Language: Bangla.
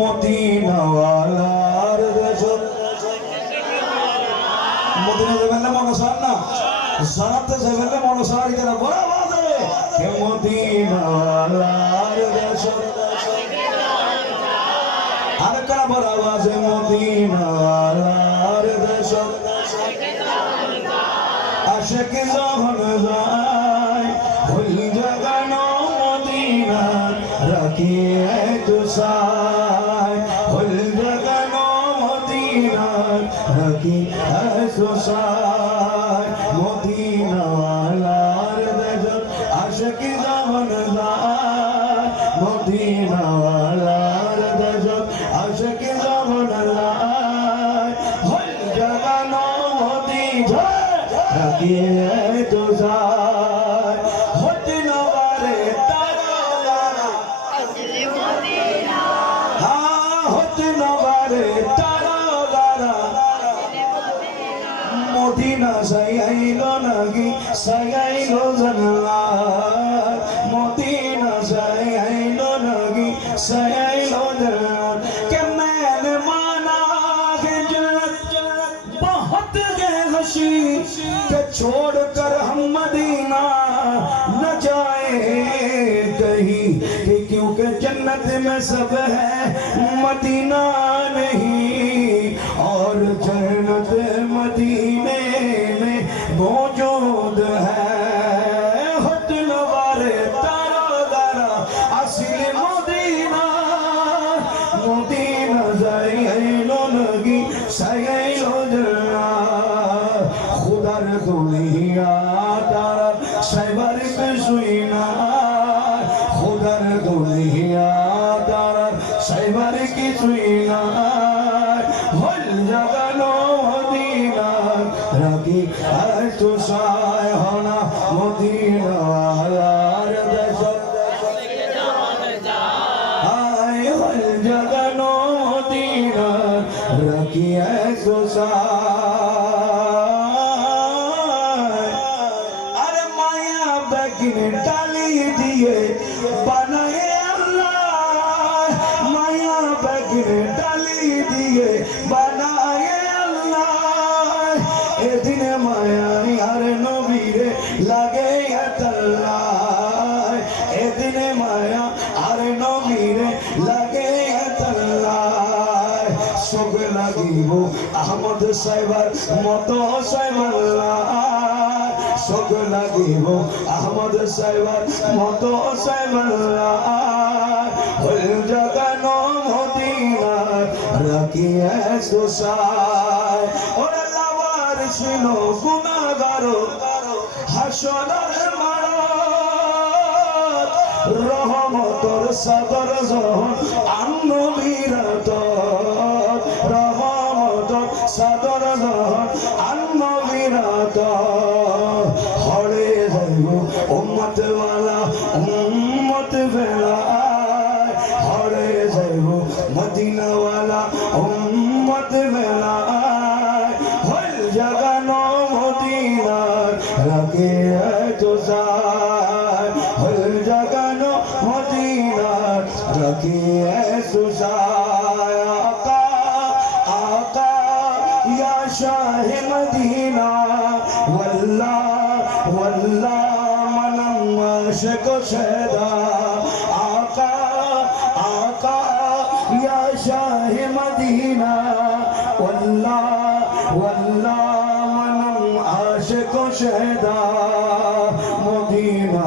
মদিনাওয়ালার দেশ মদিনা যাবেন না মনসার না জানাতে যাবেন না মনসার যারা বড় বাজে কে মদিনাওয়ালার দেশ আর কারা বড় বাজে মদিনাওয়ালার দেশ আশিক যখন যায় ভুল জাগানো মদিনা রাখি তো সাই ভুল জাগানো মদিনা রাখি তো সাই মদিনাওয়ালার দেশ আশিক যখন যায় মদিনাওয়ালার দেশ আশিক যখন যায় ভুল জাগানো মদিনা রাখি তো সাই হতে নবারে তারা হতে নবারে তারা মদিনা সাইলো নাকি সাইলো জান্নাত মদিনা সাইলো নাকি সাইলো জান্নাত কেমনে মানা কে जन्नत बहुत है खुशी के छोड़कर हम मदीना न जाए कहीं कि क्योंकि जन्नत में सब है मदीना नहीं और जन्नत मदीने में मौजूद है हतनवारे तारा दारा असल मदीना मदीना जाइलो लगी साइलो जरा खुदार दुनिया तारा साइबर पे सुइना खुदार दुनिया तारा साइबर की सुइना हल जगनो मदीना राखी है तो साय होना मदीना यार देश आय हल जगनो मदीना राखी है तो साय अरे माया बेगिन डाली दिए बनाए अल्लाह माया बेगिन डाली दिए बनाए अल्लाह ए दिन माया यार नबीरे लगे अल्लाह ए दिन माया यार नबीरे लगे अल्लाह सोग লাগিবো আহমদ সাইবার মতো সাইবাল্লাহ সোগ লাগিবো আহমদ সাইবার মতো সাইবাল্লাহ হল জাগানো মদিনা রাখি এসো সাই ওরে লাওয়ার শুনো গুনাহগারো হাসরের মাঠ রহমতের সাগর যখন আনবীরত রহমতের সাগর যখন আনবীরত হরে যাইব উম্মত ওয়ালা উম্মত বেলা হরে যাইব মদিনা ওয়ালা উম্মত বেলা হল জাগানো মদিনা রাখে তো সাই হল জাগানো মদিনা রাখে তো সাই আকা আকা ইয়া শাহ মদিনা والله والله منم عاشق شهدا آقا آقا या शाह मदीना والله والله मनम आशिक शहदा मदीना